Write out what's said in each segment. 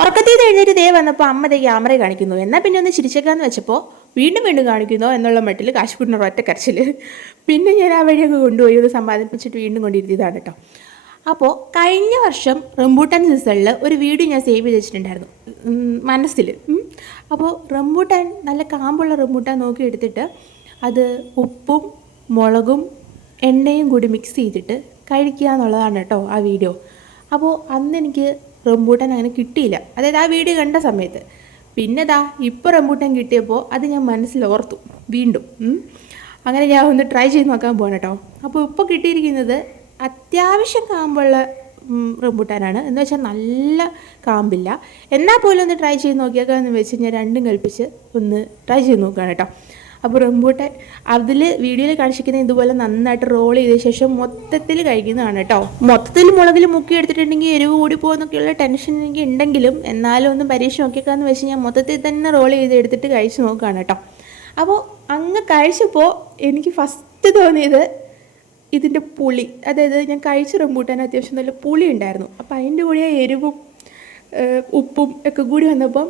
ഉറക്കത്തിൽ നിന്ന് എഴുന്നേറ്റ് ദേ വന്നപ്പോൾ അമ്മ ദേ ക്യാമറ കാണിക്കുന്നു. എന്നാൽ പിന്നെ ഒന്ന് ചിരിച്ചേക്കാന്ന് വെച്ചപ്പോൾ വീണ്ടും വീണ്ടും കാണിക്കുന്നോ എന്നുള്ള മട്ടിൽ കാശിക്കുട്ടിന് ഒറ്റ കരച്ചിൽ. പിന്നെ ഞാൻ ആ വഴിയൊക്കെ കൊണ്ടുപോയി ഒന്ന് സമ്പാദിപ്പിച്ചിട്ട് വീണ്ടും കൊണ്ടിരുത്തിയതാണ് കേട്ടോ. അപ്പോൾ കഴിഞ്ഞ വർഷം റംബൂട്ടാൻ സീസണിൽ ഒരു വീഡിയോ ഞാൻ സേവ് ചെയ്ത് വെച്ചിട്ടുണ്ടായിരുന്നു മനസ്സിൽ. അപ്പോൾ റംബൂട്ടാൻ നല്ല കാമ്പുള്ള റംബൂട്ടാൻ നോക്കി എടുത്തിട്ട് അത് ഉപ്പും മുളകും എണ്ണയും കൂടി മിക്സ് ചെയ്തിട്ട് കഴിക്കുക എന്നുള്ളതാണ് കേട്ടോ ആ വീഡിയോ. അപ്പോൾ അന്ന് എനിക്ക് റംബൂട്ടാൻ അങ്ങനെ കിട്ടിയില്ല, അതായത് ആ വീഡിയോ കണ്ട സമയത്ത്. പിന്നെ ഇപ്പോൾ റംബൂട്ടാൻ കിട്ടിയപ്പോൾ അത് ഞാൻ മനസ്സിലോർത്തു വീണ്ടും. അങ്ങനെ ഞാൻ ഒന്ന് ട്രൈ ചെയ്ത് നോക്കാൻ പോകണം കേട്ടോ. അപ്പോൾ ഇപ്പോൾ കിട്ടിയിരിക്കുന്നത് അത്യാവശ്യം കാമ്പുള്ള റംബൂട്ടാനാണ്, എന്ന് വെച്ചാൽ നല്ല കാമ്പില്ല. എന്നാൽ പോലും ഒന്ന് ട്രൈ ചെയ്ത് നോക്കിയേക്കാന്ന് വെച്ച് ഞാൻ രണ്ടും കൽപ്പിച്ച് ഒന്ന് ട്രൈ ചെയ്ത് നോക്കുകയാണ് കേട്ടോ. അപ്പോൾ റംബൂട്ടാൻ അതിൽ വീഡിയോയിൽ കാണിച്ചിരിക്കുന്നത് ഇതുപോലെ നന്നായിട്ട് റോൾ ചെയ്ത ശേഷം മൊത്തത്തിൽ കഴിക്കുന്നതാണ് കേട്ടോ. മൊത്തത്തിൽ മുളകിൽ മുക്കി എടുത്തിട്ടുണ്ടെങ്കിൽ എരിവ് കൂടി പോകുന്നൊക്കെയുള്ള ടെൻഷൻ എനിക്ക് ഉണ്ടെങ്കിലും എന്നാലും ഒന്ന് പരീക്ഷ നോക്കിയേക്കാന്ന് വെച്ച് ഞാൻ മൊത്തത്തിൽ തന്നെ റോൾ ചെയ്ത് എടുത്തിട്ട് കഴിച്ച് നോക്കുകയാണ് കേട്ടോ. അപ്പോൾ അങ്ങ് കഴിച്ചപ്പോൾ എനിക്ക് ഫസ്റ്റ് തോന്നിയത് ഇതിൻ്റെ പുളി, അതായത് ഞാൻ കഴിച്ച റംബൂട്ടാൻ അത്യാവശ്യം നല്ല പുളി ഉണ്ടായിരുന്നു. അപ്പോൾ അതിൻ്റെ കൂടെ എരിവും ഉപ്പും ഒക്കെ കൂടി വന്നപ്പം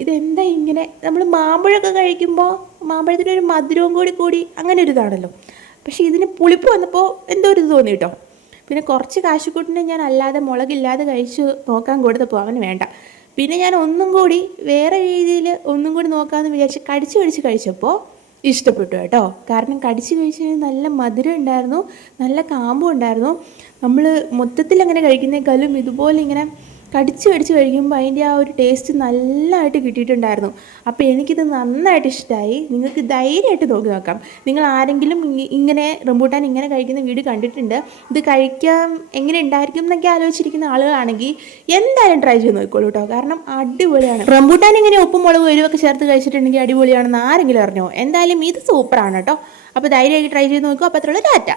ഇതെന്താ ഇങ്ങനെ, നമ്മൾ മാമ്പഴമൊക്കെ കഴിക്കുമ്പോൾ മാമ്പഴത്തിനൊരു മധുരവും കൂടി അങ്ങനെ ഒരു ഇതാണല്ലോ. പക്ഷേ ഇതിന് പുളിപ്പ് വന്നപ്പോൾ എന്തോ ഒരു ഇത് തോന്നി കേട്ടോ. പിന്നെ കുറച്ച് കാശിക്കൂട്ടിനെ ഞാൻ അല്ലാതെ മുളകില്ലാതെ കഴിച്ച് നോക്കാൻ കൊടുത്തപ്പോൾ അവന് വേണ്ട. പിന്നെ ഞാൻ ഒന്നും കൂടി വേറെ രീതിയിൽ ഒന്നും കൂടി നോക്കാമെന്ന് വിചാരിച്ച് കടിച്ച് കഴിച്ചപ്പോൾ ഇഷ്ടപ്പെട്ടു കേട്ടോ. കാരണം കടിച്ച് കഴിച്ച് നല്ല മധുരം ഉണ്ടായിരുന്നു, നല്ല കാമ്പും ഉണ്ടായിരുന്നു. നമ്മൾ മൊത്തത്തിൽ അങ്ങനെ കഴിക്കുന്നേക്കാളും ഇതുപോലെ ഇങ്ങനെ കടിച്ച് കഴിക്കുമ്പോൾ അതിൻ്റെ ആ ഒരു ടേസ്റ്റ് നല്ലതായിട്ട് കിട്ടിയിട്ടുണ്ടായിരുന്നു. അപ്പോൾ എനിക്കിത് നന്നായിട്ട് ഇഷ്ടമായി. നിങ്ങൾക്ക് ധൈര്യമായിട്ട് നോക്കി നോക്കാം. നിങ്ങൾ ആരെങ്കിലും ഇങ്ങനെ റംബൂട്ടാൻ ഇങ്ങനെ കഴിക്കുന്ന വീഡിയോ കണ്ടിട്ടുണ്ട്, ഇത് കഴിക്കാൻ എങ്ങനെ ഉണ്ടായിരിക്കും എന്നൊക്കെ ആലോചിച്ചിരിക്കുന്ന ആളുകളാണെങ്കിൽ എന്തായാലും ട്രൈ ചെയ്ത് നോക്കിക്കോളൂ കേട്ടോ. കാരണം അടിപൊളിയാണ്. റംബൂട്ടാൻ ഇങ്ങനെ ഉപ്പും മുളകും എരിവൊക്കെ ചേർത്ത് കഴിച്ചിട്ടുണ്ടെങ്കിൽ അടിപൊളിയാണെന്ന് ആരെങ്കിലും അറിഞ്ഞോ? എന്തായാലും ഇത് സൂപ്പറാണ് കേട്ടോ. അപ്പോൾ ധൈര്യമായിട്ട് ട്രൈ ചെയ്ത് നോക്കുക. അപ്പോൾ അത്രയുള്ള ടാറ്റ.